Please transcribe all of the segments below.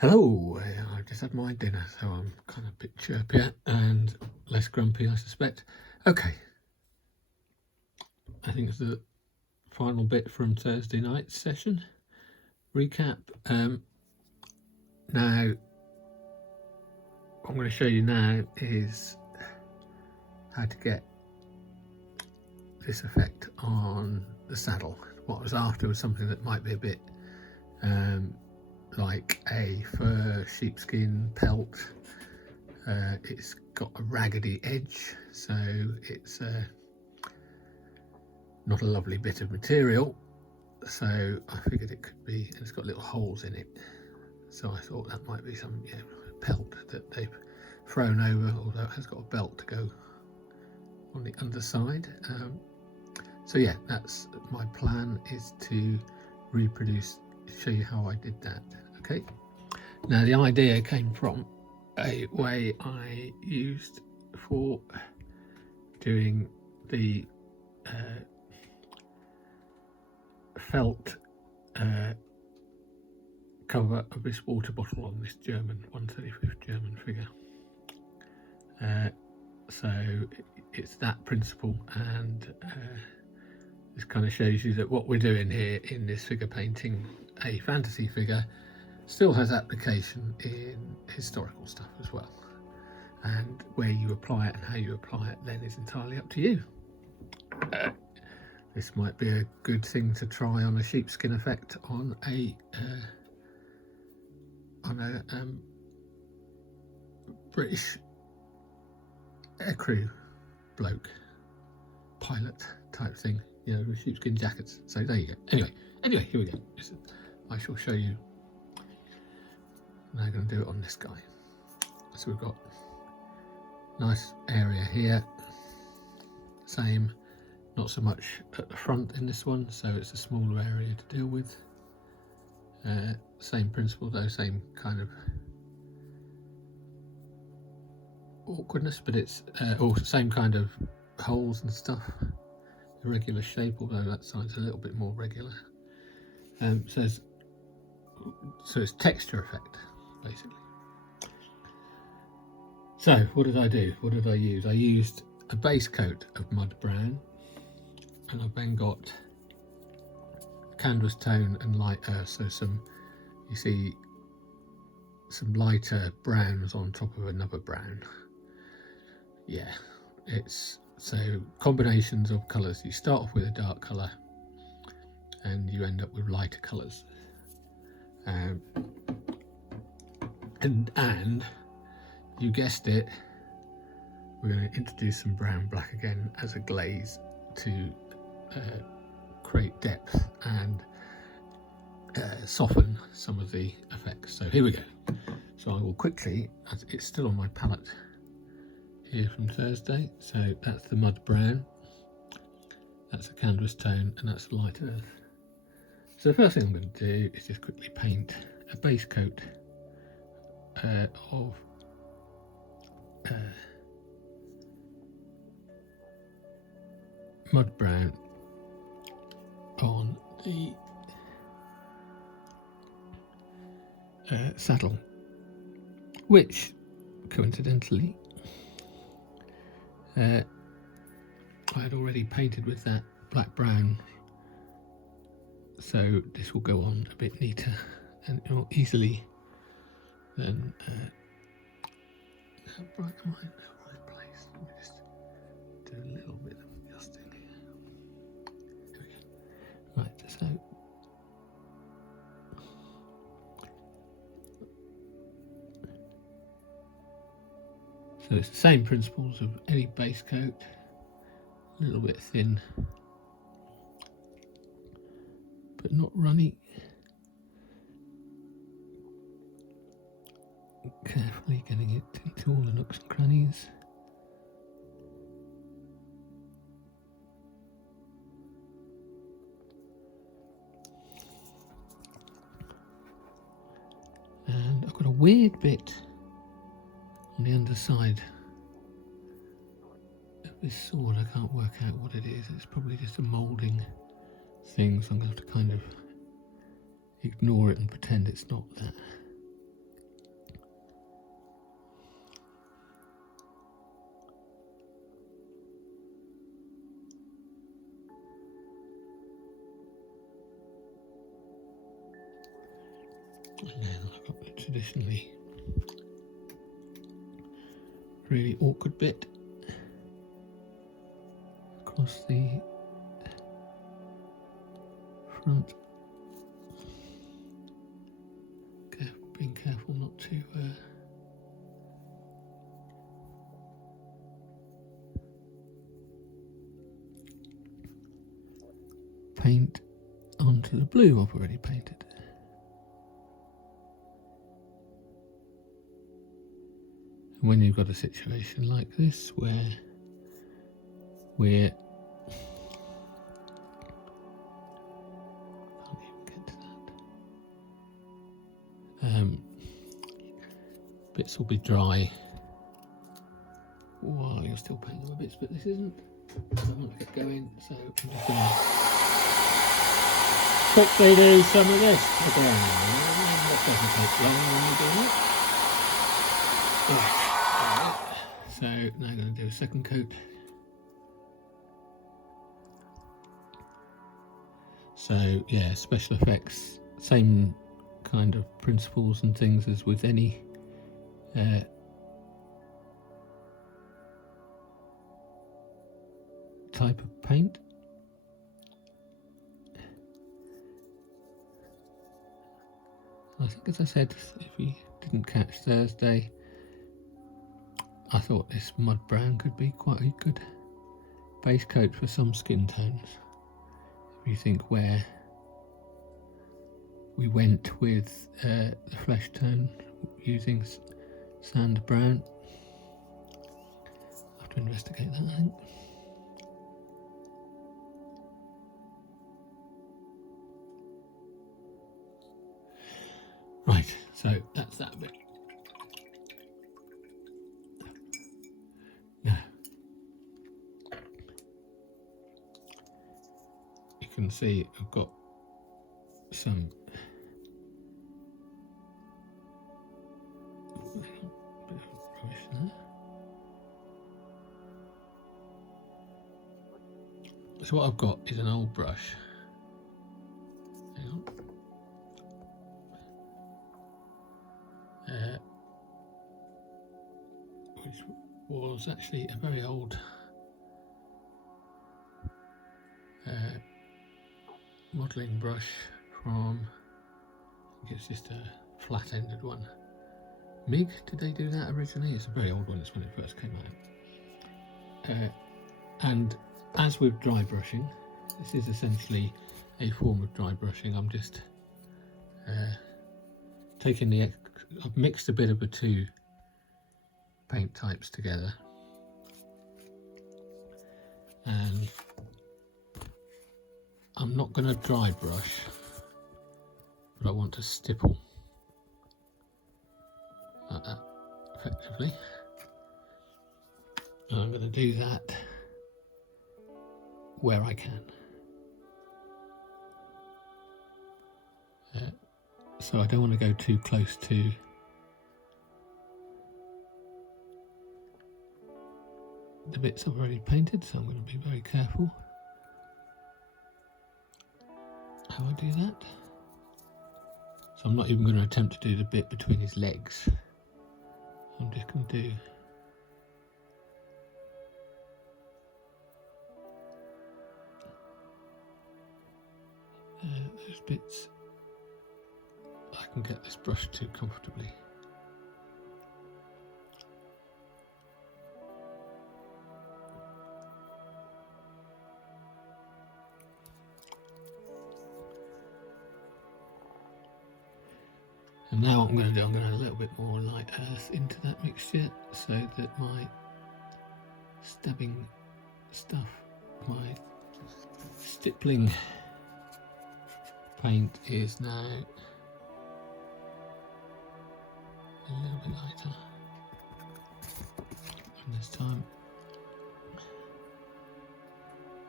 Hello, I just had my dinner, so I'm kind of a bit chirpier and less grumpy, I suspect. Okay, I think it's the final bit from Thursday night's session. Recap. Now, what I'm going to show you now is how to get this effect on the saddle. What I was after was something that might be a bit like a fur sheepskin pelt. It's got a raggedy edge, so it's not a lovely bit of material, so I figured it could be, and it's got little holes in it, so I thought that might be some pelt that they've thrown over, although it has got a belt to go on the underside. So yeah, that's my plan, is to reproduce, show you how I did that. Okay, now the idea came from a way I used for doing the felt cover of this water bottle on this German 135th German figure. So it's that principle, and this kind of shows you that what we're doing here in this figure painting, a fantasy figure, still has application in historical stuff as well. And where you apply it and how you apply it then is entirely up to you. This might be a good thing to try on a sheepskin effect on a British aircrew bloke, pilot type thing, with sheepskin jackets. So there you go. Anyway, here we go. I shall show you. Now I'm going to do it on this guy. So we've got nice area here. Same. Not so much at the front in this one, so it's a smaller area to deal with. Same principle though, same kind of awkwardness, but it's also same kind of holes and stuff. Irregular shape, although that side's a little bit more regular. So it's texture effect, basically. So what did I do? What did I use? I used a base coat of mud brown, and I've then got canvas tone and light earth, so you see some lighter browns on top of another brown. Yeah, it's so combinations of colours. You start off with a dark colour and you end up with lighter colours, and you guessed it, we're going to introduce some brown black again as a glaze to create depth and soften some of the effects. So here we go. So I will quickly, as it's still on my palette here from Thursday, so that's the mud brown, that's a canvas tone, and that's the light earth. So the first thing I'm going to do is just quickly paint a base coat of mud brown on the saddle, which coincidentally I had already painted with that black brown, so this will go on a bit neater and more easily than how bright am I in the right place? Let me just do a little bit of adjusting here. There we go. Right, so it's the same principles of any base coat, a little bit thin, but not runny. Carefully getting it into all the nooks and crannies. And I've got a weird bit on the underside of this sword. I can't work out what it is. It's probably just a moulding thing, so I'm going to have to kind of ignore it and pretend it's not that. And then I've got the traditionally really awkward bit across the front. Being careful not to paint onto the blue I've already painted. And when you've got a situation like this where we're can't even get to that. Bits will be dry while you're still painting the bits, but this isn't. I want to get going, so I'm just going to quickly do some of this again. That doesn't take long when you do it. Right. So now I'm going to do a second coat. So yeah, special effects, same kind of principles and things as with any type of paint. I think, as I said, if you didn't catch Thursday, I thought this mud brown could be quite a good base coat for some skin tones. If you think where we went with the flesh tone using sand brown, I'll have to investigate that, I think. Right, so that's that bit. Now, you can see I've got some bit of rubbish there. So what I've got is an old brush. Hang on. Which was actually a very old modelling brush from, I think it's just a flat-ended one. MIG, did they do that originally? It's a very old one, it's when it first came out. And as with dry brushing, this is essentially a form of dry brushing. I'm just taking the, I've mixed a bit of the two paint types together, and I'm not going to dry brush, but I want to stipple like that effectively, and I'm going to do that where I can. So I don't want to go too close to the bits I've already painted, so I'm going to be very careful how I do that. So I'm not even going to attempt to do the bit between his legs. I'm just going to do those bits I can get this brush to comfortably. And now what I'm going to do, I'm going to add a little bit more light earth into that mixture so that my stabbing stuff, my stippling paint is now a little bit lighter. And this time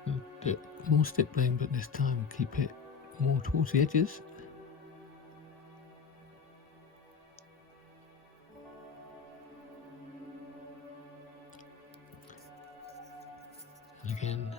I'll do more stippling, but this time keep it more towards the edges. And again,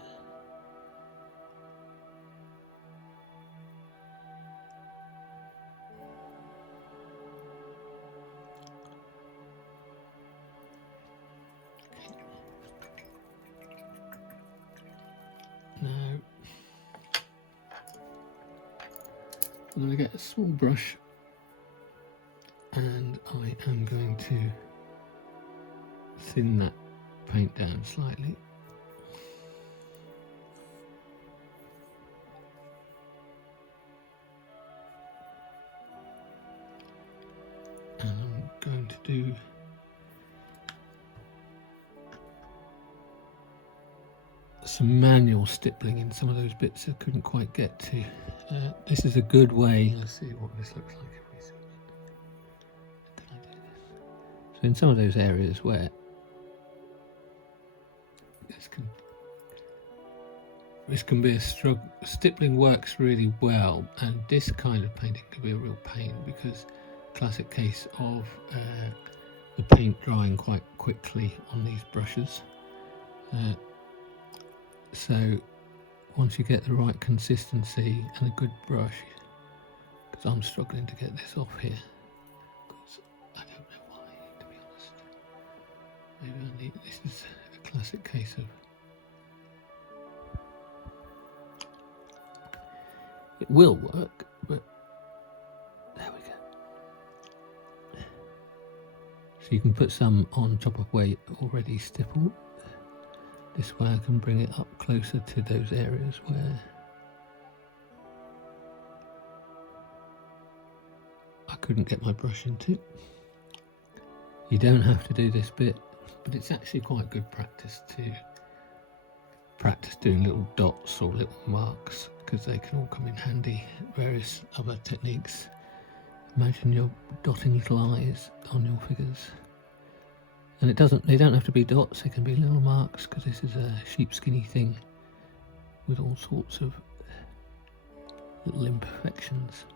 I'm going to get a small brush and I am going to thin that paint down slightly. And I'm going to do some manual stippling in some of those bits I couldn't quite get to. This is a good way. Let's see what this looks like. Can I do this? So in some of those areas where this can be a struggle, stippling works really well, and this kind of painting can be a real pain because classic case of the paint drying quite quickly on these brushes. So once you get the right consistency and a good brush, because I'm struggling to get this off here, because I don't know why, to be honest. Maybe I need, this is a classic case of, it will work, but there we go. So you can put some on top of where you already stippled. This way I can bring it up closer to those areas where I couldn't get my brush into. You don't have to do this bit, but it's actually quite good practice to practice doing little dots or little marks, because they can all come in handy. Various other techniques. Imagine you're dotting little eyes on your figures. And they don't have to be dots, they can be little marks, because this is a sheepskinny thing with all sorts of little imperfections.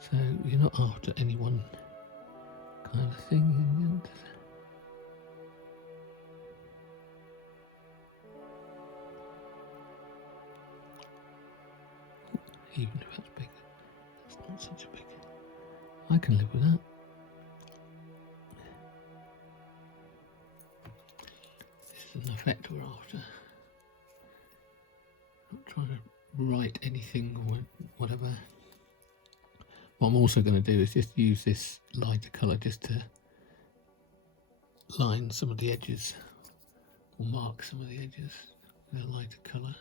So you're not after any one kind of thing in the end. Even if that's bigger, that's not such a big. I can live with that. This is an effect we're after. Not trying to write anything or whatever. What I'm also going to do is just use this lighter colour just to line some of the edges, or mark some of the edges with a lighter colour.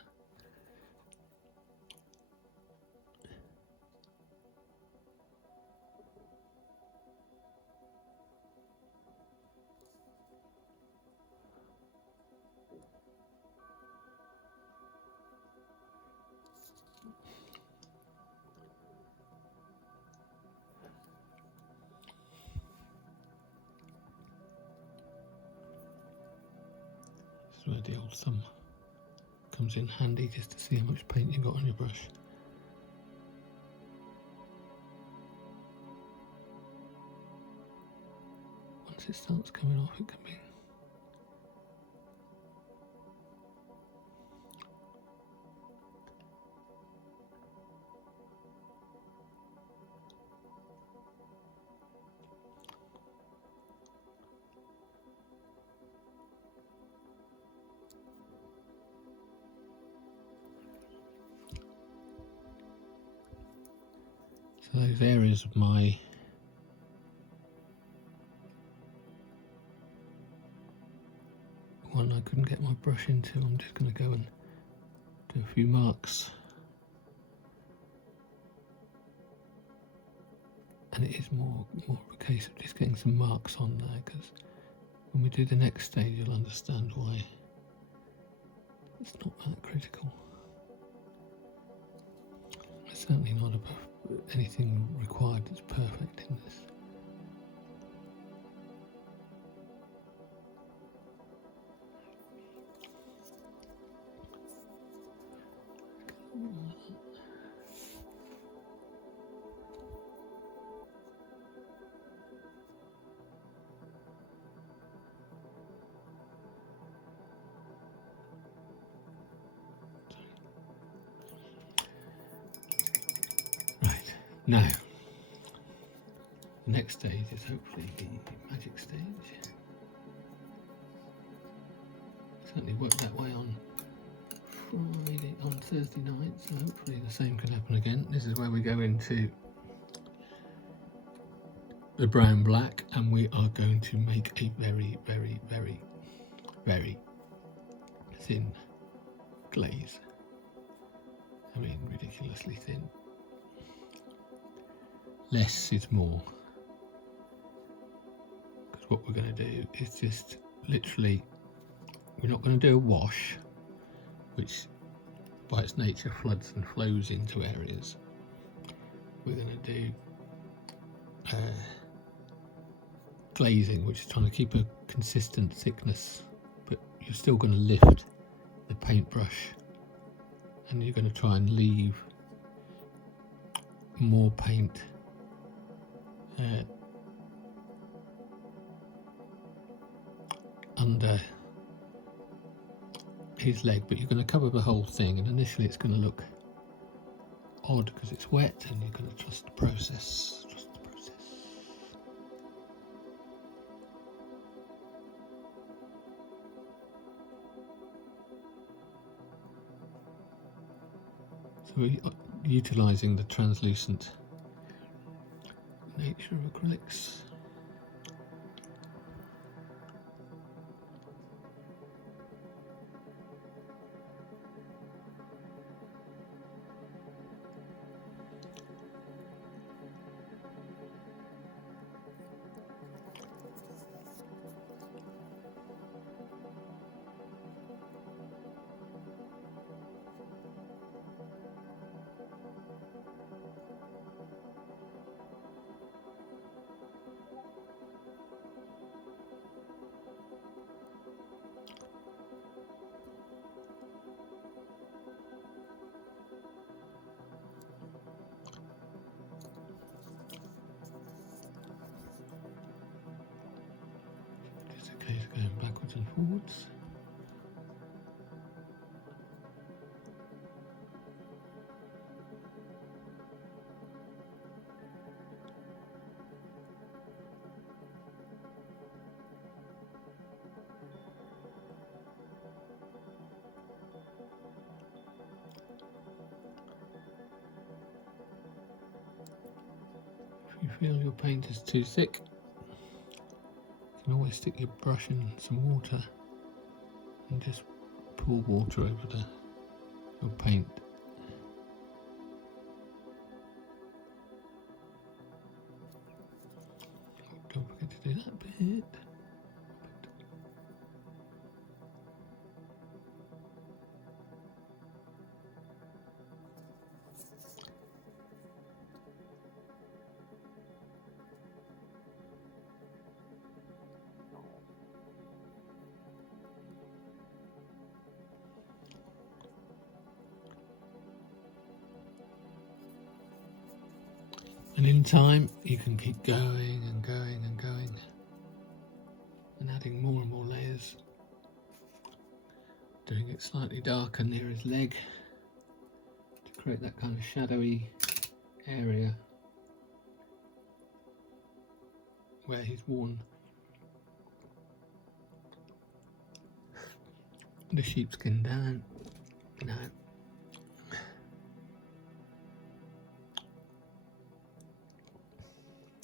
Where the old thumb comes in handy, just to see how much paint you got on your brush. Once it starts coming off, it can be so those areas of my one I couldn't get my brush into, I'm just going to go and do a few marks. And it is more of a case of just getting some marks on there, because when we do the next stage you'll understand why it's not that critical. It's certainly not anything required that's perfect in this. Now, the next stage is hopefully the magic stage. Certainly worked that way on Friday on Thursday night, so hopefully the same can happen again. This is where we go into the brown black, and we are going to make a very, very, very, very thin glaze. I mean, ridiculously thin. Less is more. Because what we're going to do is just literally, we're not going to do a wash, which by its nature floods and flows into areas. We're going to do glazing, which is trying to keep a consistent thickness, but you're still going to lift the paintbrush, and you're going to try and leave more paint under his leg, but you're going to cover the whole thing, and initially it's going to look odd because it's wet, and you're going to trust the process. So we're utilising the translucent nature of acrylics. Going backwards and forwards. If you feel your paint is too thick, you can always stick your brush in some water and just pour water over your paint. Don't forget to do that bit. And in time, you can keep going and going and going and adding more and more layers, doing it slightly darker near his leg to create that kind of shadowy area where he's worn the sheepskin down. Now,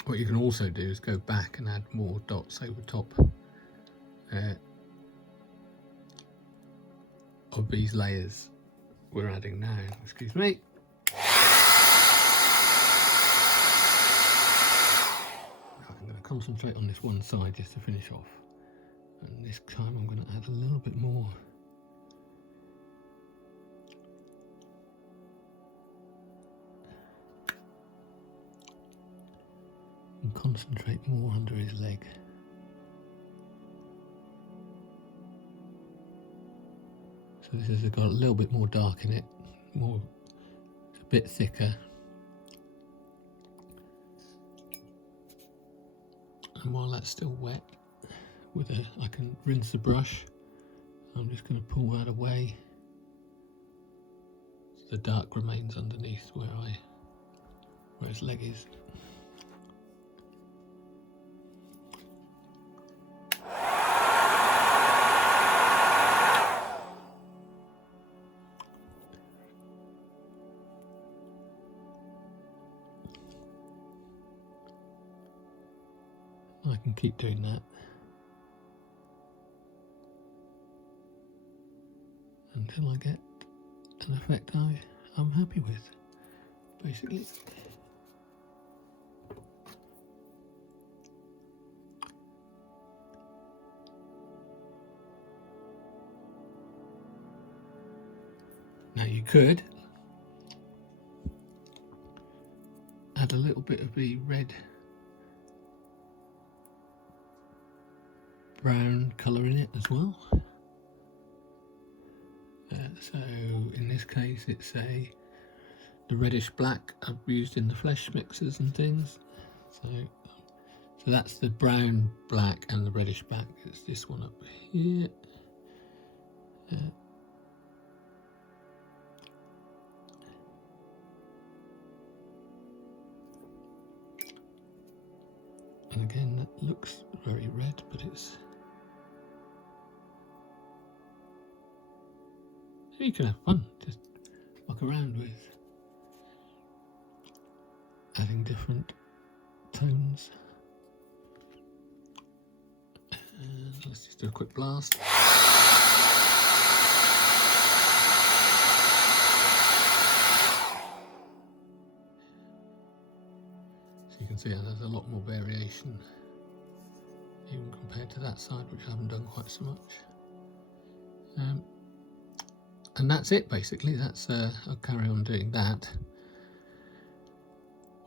what you can also do is go back and add more dots over top of these layers we're adding now. Excuse me. I'm going to concentrate on this one side just to finish off, and this time I'm going to add a little bit more. And concentrate more under his leg. So this has got a little bit more dark in it, it's a bit thicker. And while that's still wet, I can rinse the brush. I'm just going to pull that away so the dark remains underneath where his leg is. I can keep doing that until I get an effect I'm happy with, basically. Now you could add a little bit of the red brown colour in it as well. So in this case it's the reddish black I've used in the flesh mixers and things. So that's the brown black and the reddish black. It's this one up here. And again, that looks very red, but it's... You can have fun, just muck around with adding different tones. And let's just do a quick blast. So you can see how there's a lot more variation, even compared to that side, which I haven't done quite so much. And that's it basically. That's I'll carry on doing that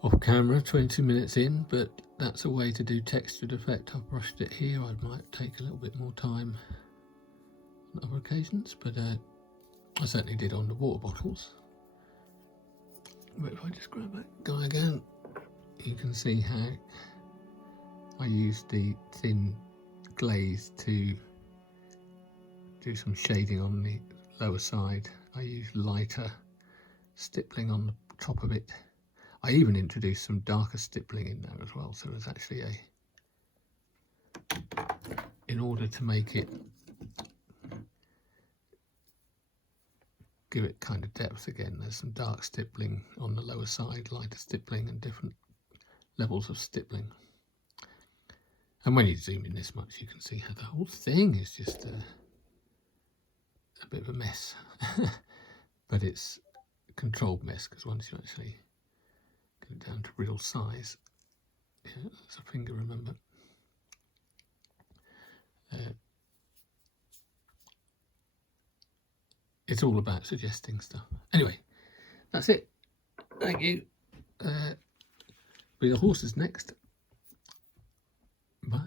off camera 20 minutes in, but that's a way to do textured effect. I've brushed it here. I might take a little bit more time on other occasions, but I certainly did on the water bottles. But if I just grab that guy again, you can see how I used the thin glaze to do some shading on the lower side. I used lighter stippling on the top of it. I even introduced some darker stippling in there as well, so there's actually in order to make it, give it kind of depth again, there's some dark stippling on the lower side, lighter stippling, and different levels of stippling. And when you zoom in this much, you can see how the whole thing is just a bit of a mess. But it's a controlled mess, because once you actually get it down to real size, yeah, that's a finger, remember. It's all about suggesting stuff. Anyway, that's it. Thank you. Be the horses next. Bye.